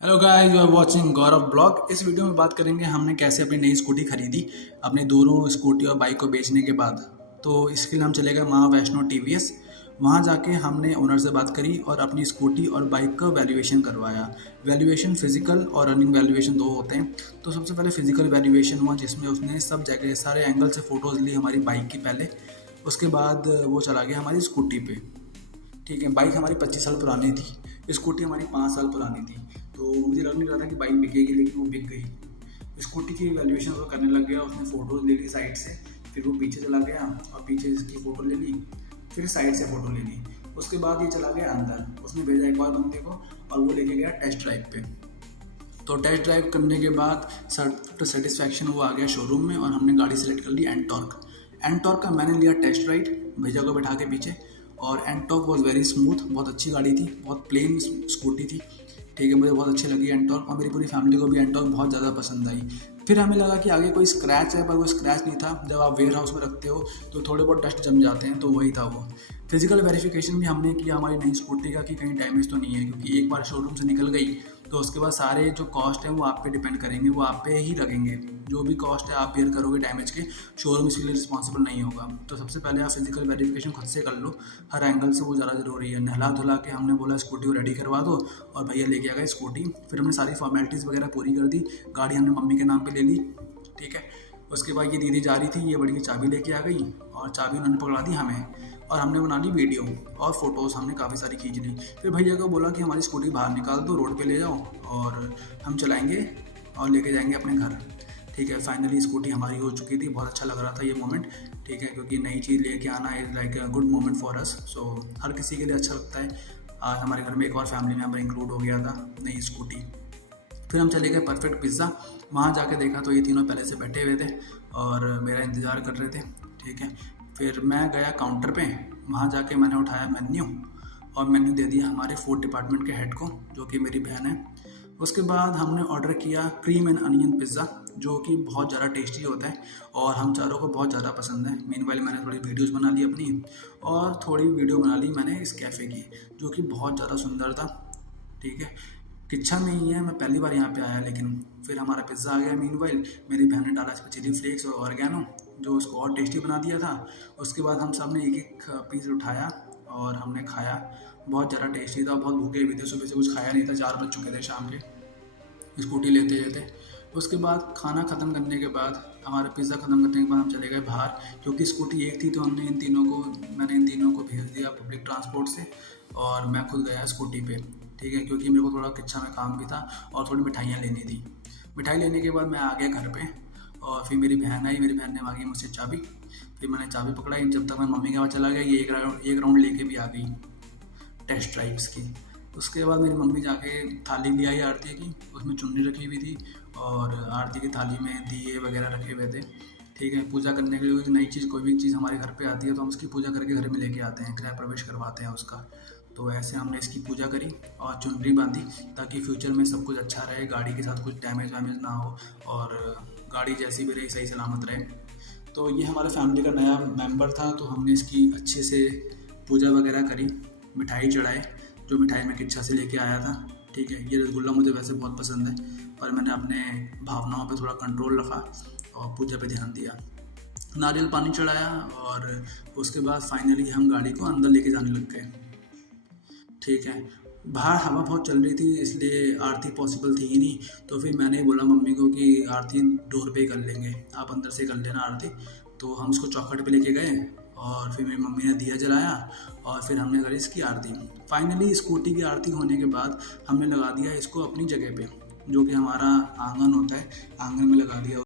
Hello guys, you are watching Gaurav blog. इस video में बात करेंगे हमने कैसे अपनी नई स्कूटी खरीदी अपने दोनों स्कूटी और बाइक को बेचने के बाद। तो इसके लिए हम चले गए माँ वैष्णो टीवीएस। वहाँ जाके हमने ओनर से बात करी और अपनी स्कूटी और बाइक का वैल्यूएशन करवाया। वैल्यूएशन फिजिकल और रनिंग वैल्यूएशन दो होते हैं। तो सबसे पहले फिजिकल वैल्यूएशन हुआ जिसमें उसने सब जगह सारे एंगल से फ़ोटोज़ ली हमारी बाइक की पहले। उसके बाद वो चला गया हमारी स्कूटी पे। ठीक है, बाइक हमारी 25 साल पुरानी थी, स्कूटी हमारी 5 साल पुरानी थी। तो मुझे लग नहीं रहा था कि बाइक बिकेगी, लेकिन वो बिक गई। स्कूटी की वैल्यूएशन वो करने लग गया। उसने फ़ोटोज़ ले ली साइड से, फिर वो पीछे चला गया और पीछे इसकी फ़ोटो ले ली, फिर साइड से फ़ोटो ले ली। उसके बाद ये चला गया अंदर। उसने भेजा एक और बंदे को और वो लेके गया टेस्ट ड्राइव पे। तो टेस्ट ड्राइव करने के बाद सेटिस्फैक्शन वो आ गया शोरूम में और हमने गाड़ी सेलेक्ट कर ली एंटॉर्क। एंटॉर्क का मैंने लिया टेस्ट राइड भैया को बैठा के पीछे, और एंटॉर्क वॉज वेरी स्मूथ, बहुत अच्छी गाड़ी थी, बहुत प्लेन स्कूटी थी। ठीक है, मुझे बहुत अच्छी लगी एंटॉर्क और मेरी पूरी फैमिली को भी एंटॉर्क बहुत ज़्यादा पसंद आई। फिर हमें लगा कि आगे कोई स्क्रैच है, पर वो स्क्रैच नहीं था। जब आप वेयर हाउस में रखते हो तो थोड़े बहुत डस्ट जम जाते हैं, तो वही था वो। फिजिकल वेरिफिकेशन भी हमने किया हमारी नई स्कूटी का कि कहीं डैमेज तो नहीं है, क्योंकि एक बार शोरूम से निकल गई तो उसके बाद सारे जो कॉस्ट है वो आप पे डिपेंड करेंगे, वो आप पे ही लगेंगे। जो भी कॉस्ट है आप बेयर करोगे डैमेज के, शोरूम इसके लिए रिस्पॉन्सिबल नहीं होगा। तो सबसे पहले आप फिजिकल वेरिफिकेशन खुद से कर लो, हर एंगल से वो ज़्यादा ज़रूरी है। नहला धुला के हमने बोला स्कूटी को रेडी करवा दो और भैया लेके आ गए स्कूटी। फिर हमने सारी फॉर्मेलिटीज़ वगैरह पूरी कर दी, गाड़ी हमने मम्मी के नाम पे ले ली। ठीक है, उसके बाद ये दीदी जा रही थी, ये बड़ी की चाबी लेके आ गई और चाबी उन्होंने पकड़ा दी हमें, और हमने बना ली वीडियो और फोटोज़ हमने काफ़ी सारी खींच ली। फिर भैया को बोला कि हमारी स्कूटी बाहर निकाल दो, रोड पे ले जाओ और हम चलाएंगे और लेके जाएंगे अपने घर। ठीक है, फाइनली स्कूटी हमारी हो चुकी थी। बहुत अच्छा लग रहा था ये मोमेंट। ठीक है, क्योंकि नई चीज़ लेके आना is like a good moment for us. So हर किसी के लिए अच्छा लगता है। आज हमारे घर में एक और फैमिली मेम्बर इंक्लूड हो गया था नई स्कूटी। फिर हम चले गए परफेक्ट पिज़्ज़ा। वहाँ जाके देखा तो ये तीनों पहले से बैठे हुए थे और मेरा इंतज़ार कर रहे थे। ठीक है, फिर मैं गया काउंटर पे। वहाँ जाके मैंने उठाया मेन्यू और मेन्यू दे दिया हमारे फूड डिपार्टमेंट के हेड को, जो कि मेरी बहन है। उसके बाद हमने ऑर्डर किया क्रीम एंड अनियन पिज़्ज़ा, जो कि बहुत ज़्यादा टेस्टी होता है और हम चारों को बहुत ज़्यादा पसंद है। मीनवाइल मैंने थोड़ी वीडियोस बना ली अपनी, और थोड़ी वीडियो बना ली मैंने इस कैफ़े की, जो कि बहुत ज़्यादा सुंदर था। ठीक है, किच्छा में ही है, मैं पहली बार यहाँ पे आया। लेकिन फिर हमारा पिज़्ज़ा आ गया। मीनवाइल मेरी बहन ने डाला इस पर चिली फ्लेक्स और ऑर्गेनो, जो उसको और टेस्टी बना दिया था। उसके बाद हम सब ने एक एक पीस उठाया और हमने खाया। बहुत ज़्यादा टेस्टी था, बहुत भूखे भी थे, सुबह से कुछ खाया नहीं था, 4 बज चुके थे शाम के स्कूटी लेते लेते। उसके बाद खाना ख़त्म करने के बाद, हमारा पिज़्ज़ा ख़त्म करने के बाद हम चले गए बाहर, क्योंकि स्कूटी एक थी। तो मैंने इन तीनों को भेज दिया पब्लिक ट्रांसपोर्ट से और मैं खुद गया स्कूटी पे। ठीक है, क्योंकि मेरे को थोड़ा किच्छा में काम भी था और थोड़ी मिठाइयाँ लेनी थी। मिठाई लेने के बाद मैं आ गया घर पे और फिर मेरी बहन आई। मेरी बहन ने मांगी मुझसे चाबी। फिर मैंने चाबी पकड़ाई। जब तक मैं मम्मी के वहाँ चला गया, ये एक राउंड लेके भी आ गई टेस्ट ड्राइव्स की। उसके बाद मेरी मम्मी जाके थाली ले आई आरती की, उसमें चुन्नी रखी हुई थी और आरती की थाली में दिए वगैरह रखे हुए थे। ठीक है, पूजा करने के लिए कोई नई चीज़, कोई भी चीज़ हमारे घर पे आती है तो हम उसकी पूजा करके घर में लेके आते हैं, गृह प्रवेश करवाते हैं उसका। तो ऐसे हमने इसकी पूजा करी और चुनरी बांधी, ताकि फ्यूचर में सब कुछ अच्छा रहे, गाड़ी के साथ कुछ डैमेज वैमेज ना हो और गाड़ी जैसी भी रही सही सलामत रहे। तो ये हमारे फैमिली का नया मेंबर था, तो हमने इसकी अच्छे से पूजा वगैरह करी, मिठाई चढ़ाए, जो मिठाई मैं किच्छा से लेके आया था। ठीक है, ये रसगुल्ला मुझे वैसे बहुत पसंद है, पर मैंने अपने भावनाओं पे थोड़ा कंट्रोल रखा और पूजा पे ध्यान दिया। नारियल पानी चढ़ाया और उसके बाद फाइनली हम गाड़ी को अंदर लेके जाने लग गए। ठीक है, बाहर हवा बहुत चल रही थी, इसलिए आरती पॉसिबल थी ही नहीं। तो फिर मैंने बोला मम्मी को कि आरती डोर पे ही कर लेंगे, आप अंदर से कर लेना आरती। तो हम इसको चौखट पे लेके गए और फिर मेरी मम्मी ने दिया जलाया और फिर हमने करी इसकी आरती। फाइनली स्कूटी की आरती होने के बाद हमने लगा दिया इसको अपनी जगह पे, जो कि हमारा आंगन होता है, आंगन में लगा दिया।